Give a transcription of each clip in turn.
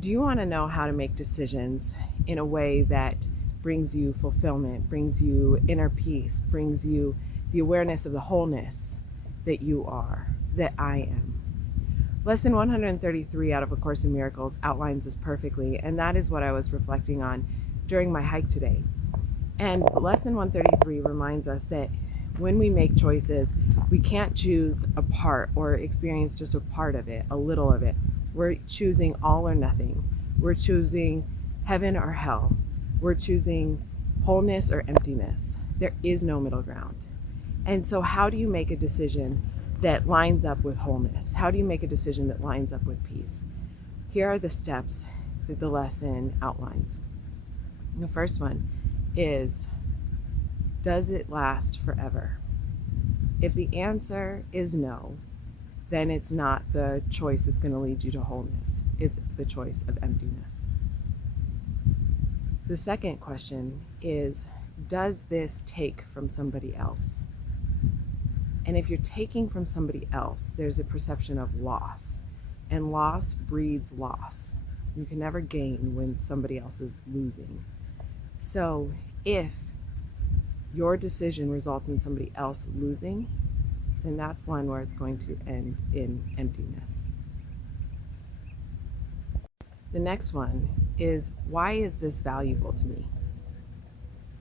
Do you want to know how to make decisions in a way that brings you fulfillment, brings you inner peace, brings you the awareness of the wholeness that you are, that I am? Lesson 133 out of A Course in Miracles outlines this perfectly, and that is what I was reflecting on during my hike today. And lesson 133 reminds us that when we make choices, we can't choose a part or experience just a part of it, a little of it. We're choosing all or nothing. We're choosing heaven or hell. We're choosing wholeness or emptiness. There is no middle ground. And so how do you make a decision that lines up with wholeness? How do you make a decision that lines up with peace? Here are the steps that the lesson outlines. The first one is, does it last forever? If the answer is no, then it's not the choice that's going to lead you to wholeness. It's the choice of emptiness. The second question is, does this take from somebody else? And if you're taking from somebody else, there's a perception of loss. And loss breeds loss. You can never gain when somebody else is losing. So if your decision results in somebody else losing, then that's one where it's going to end in emptiness. The next one is, why is this valuable to me?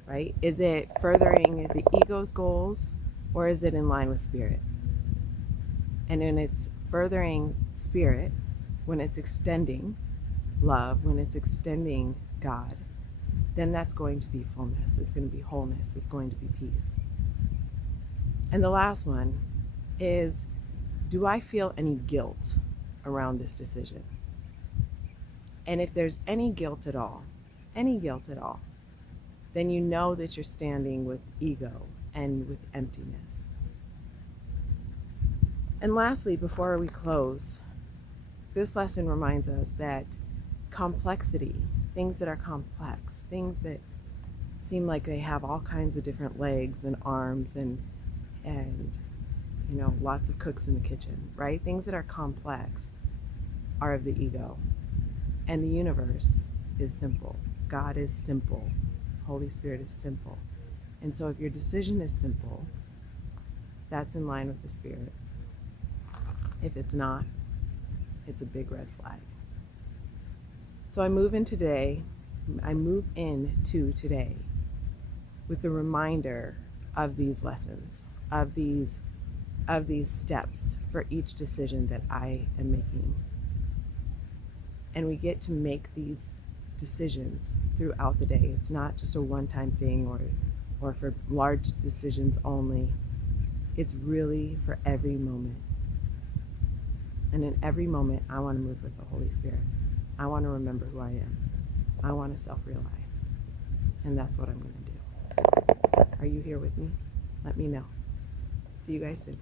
Right? Is it furthering the ego's goals, or is it in line with spirit? And when it's furthering spirit, when it's extending love, when it's extending God, then that's going to be fullness. It's going to be wholeness. It's going to be peace. And the last one is, do I feel any guilt around this decision? And if there's any guilt at all, then you know that you're standing with ego and with emptiness. And lastly, before we close, this lesson reminds us that complexity, things that are complex, things that seem like they have all kinds of different legs and arms and lots of cooks in the kitchen, right? Things that are complex are of the ego. And the universe is simple. God is simple. Holy Spirit is simple. And so if your decision is simple, that's in line with the Spirit. If it's not, it's a big red flag. So I move into today with the reminder of these lessons, of these steps for each decision that I am making. And we get to make these decisions throughout the day. It's not just a one-time thing or for large decisions only. It's really for every moment. And in every moment, I want to move with the Holy Spirit. I want to remember who I am. I want to self-realize. And that's what I'm going to do. Are you here with me? Let me know. See you guys soon.